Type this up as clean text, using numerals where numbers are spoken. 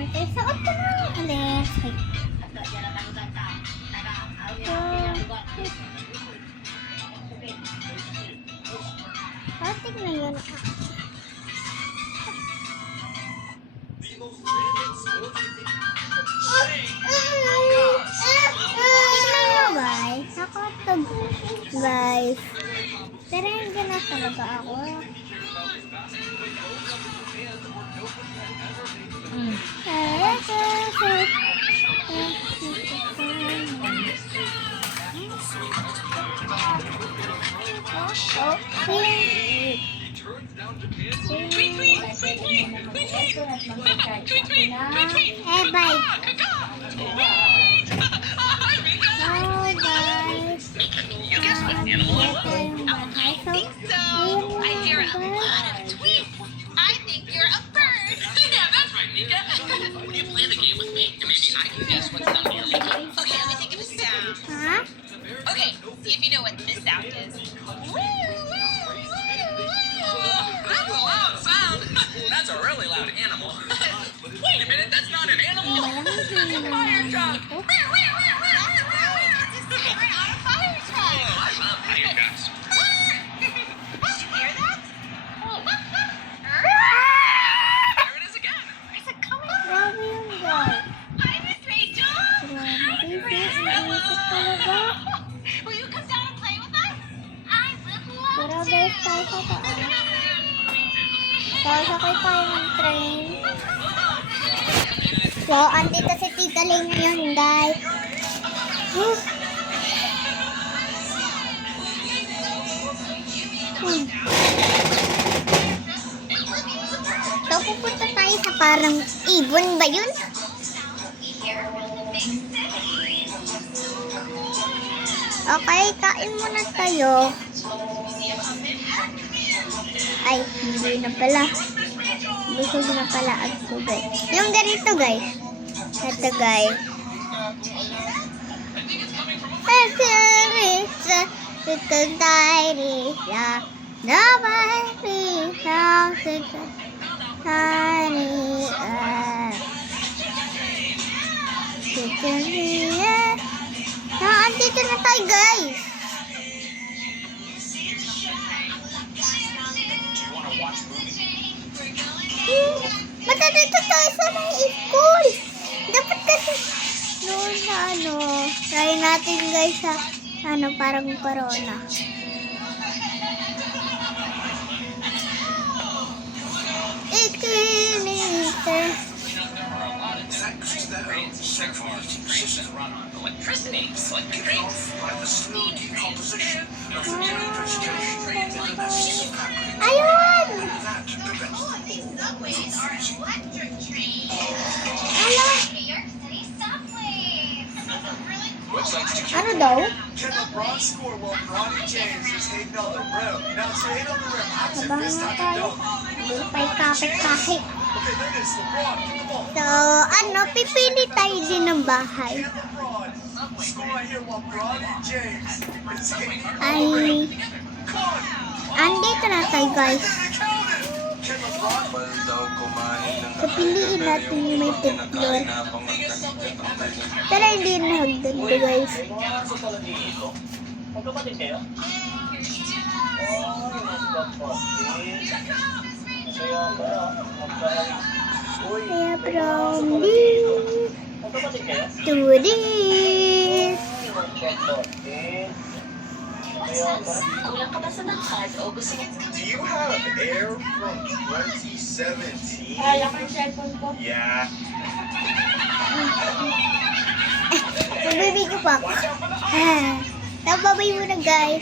Okay, suot ko na ulit. Tingnan yun. Tingnan nyo guys. Ako to guys. Pero hindi na talaga ako. Hey, bye. Bye, guys. You guessed what animal it was. I think so. I hear a lot of tweets. I think you're a bird. Yeah, that's right, Mika. Will you play the game with me? And maybe I can guess what's down here, Mika. Okay, let me think of a sound. Huh? Okay, see if you know what this sound is. That's a loud sound. That's a really loud animal. Wait a minute, that's not an animal. It's a fire truck. We're on a fire truck. Oh, I love fire trucks. Did you hear that? There it is again. Where's it coming from? Grabe yun, guys. Hi, Miss Rachel. Grabe, guys. Hello. Naisip talaga. Will you come down and play with us? I would love Pero to. guys, tayo sa taas. Sasakay tayo ng train. So, andito si Tita Ling ngayon, guys. So, pupunta tayo sa parang ibon ba yun? Okay, kain muna tayo. Ay, hindi na pala. Busog na pala ako, guys. Yung ganito, guys. Ito, guys. Andito na tayo, guys. Mata dito tayo sa may school. Dapat kasi noon na try natin guys sa parang corona. Electricity, like trains. Ayun! These subways are electric trains. Ano? New York City subways. Really cool. Ano daw? Can LeBron score while Bronny James is hitting on the rim? Now to hit on the rim, active Sabahan this na time tayo. to dunk. Hindi pa'y kapit-kapit. Okay, there it is. LeBron, get the ball. So, pipili tayo din ng bahay. Can LeBron score right here while Bronny James is hitting on Ay, the rim? Come on. andito na tayo guys. Count it. Can LeBron So, piliin natin yung may tiklor. Pero hindi na hagdan to guys. Magkapatid kayo? Kaya pala, Uy, Kaya from this magkapatid kayo? to this. Magkapatid. Kaya pala. Kulang ka ba sa nangkad o gusto mo? Do you have air from 2017? Kaya ko yung cellphone ko. Yeah. Magbibigyo pa ako. Tababay muna guys.